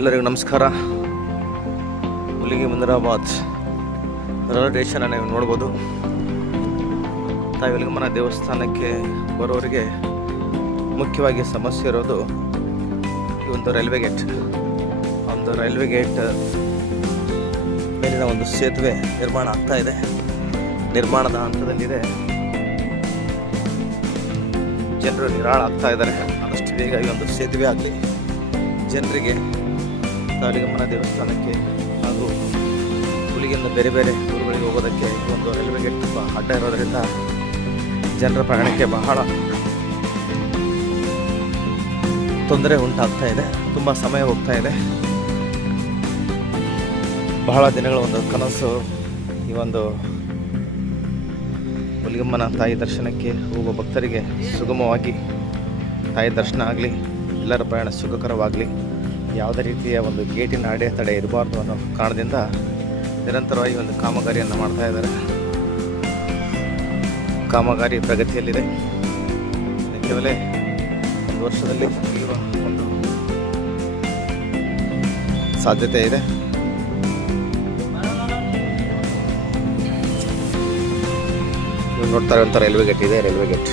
ಎಲ್ಲರಿಗೂ ನಮಸ್ಕಾರ. Huligi ಮುಂದರಾಬಾದ್ railway station ನೀವು ನೋಡ್ಬೋದು. ತಾಯಿಲಿಂಗಮ್ಮನ ದೇವಸ್ಥಾನಕ್ಕೆ ಬರೋರಿಗೆ ಮುಖ್ಯವಾಗಿ ಸಮಸ್ಯೆ ಇರೋದು ಈ ಒಂದು ರೈಲ್ವೆ ಗೇಟ್. ಒಂದು ರೈಲ್ವೆ ಗೇಟ್ ಮೇಲಿನ ಒಂದು ಸೇತುವೆ ನಿರ್ಮಾಣ ಆಗ್ತಾ ಇದೆ, ನಿರ್ಮಾಣದ ಹಂತದಲ್ಲಿದೆ. ಜನರು ನಿರಾಳ ಆಗ್ತಾ ಇದ್ದಾರೆ. ಆದಷ್ಟು ಬೇಗ ಈ ಒಂದು ಸೇತುವೆ ಆಗಲಿ, ಜನರಿಗೆ ತಾಯಿಲಿಂಗಮ್ಮನ ದೇವಸ್ಥಾನಕ್ಕೆ ಹಾಗೂ ಹುಲಿಗಿಂದ ಬೇರೆ ಬೇರೆ ಊರುಗಳಿಗೆ ಹೋಗೋದಕ್ಕೆ ಒಂದು ರೈಲ್ವೆ ಗೇಟ್ ತುಂಬ ಅಡ್ಡ ಇರೋದರಿಂದ ಜನರ ಪ್ರಯಾಣಕ್ಕೆ ಬಹಳ ತೊಂದರೆ ಉಂಟಾಗ್ತಾ ಇದೆ. ತುಂಬ ಸಮಯ ಹೋಗ್ತಾ ಇದೆ. ಬಹಳ ದಿನಗಳ ಒಂದು ಕನಸು ಈ ಒಂದು ಹುಲಿಗಮ್ಮನ ತಾಯಿ ದರ್ಶನಕ್ಕೆ ಹೋಗುವ ಭಕ್ತರಿಗೆ ಸುಗಮವಾಗಿ ತಾಯಿ ದರ್ಶನ ಆಗಲಿ, ಎಲ್ಲರ ಪ್ರಯಾಣ ಸುಖಕರವಾಗಲಿ, ಯಾವುದೇ ರೀತಿಯ ಒಂದು ಗೇಟಿನ ಅಡೆತಡೆ ಇರಬಾರ್ದು ಅನ್ನೋ ಕಾರಣದಿಂದ ನಿರಂತರವಾಗಿ ಒಂದು ಕಾಮಗಾರಿಯನ್ನು ಮಾಡ್ತಾ ಇದ್ದಾರೆ. ಕಾಮಗಾರಿ ಪ್ರಗತಿಯಲ್ಲಿದೆ. ಕೇವಲ ಒಂದು ವರ್ಷದಲ್ಲಿ ಮುಗಿಯುವ ಒಂದು ಸಾಧ್ಯತೆ ಇದೆ. ನೀವು ನೋಡ್ತಾ ಇರುವಂಥ ರೈಲ್ವೆ ಗೇಟ್ ಇದೆ. ರೈಲ್ವೆ ಗೇಟ್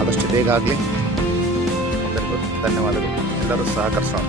ಆದಷ್ಟು ಬೇಗ ಆಗಲಿ. ಧನ್ಯವಾದಗಳು. ಎಲ್ಲರೂ ಸಹಕರಿಸೋಣ.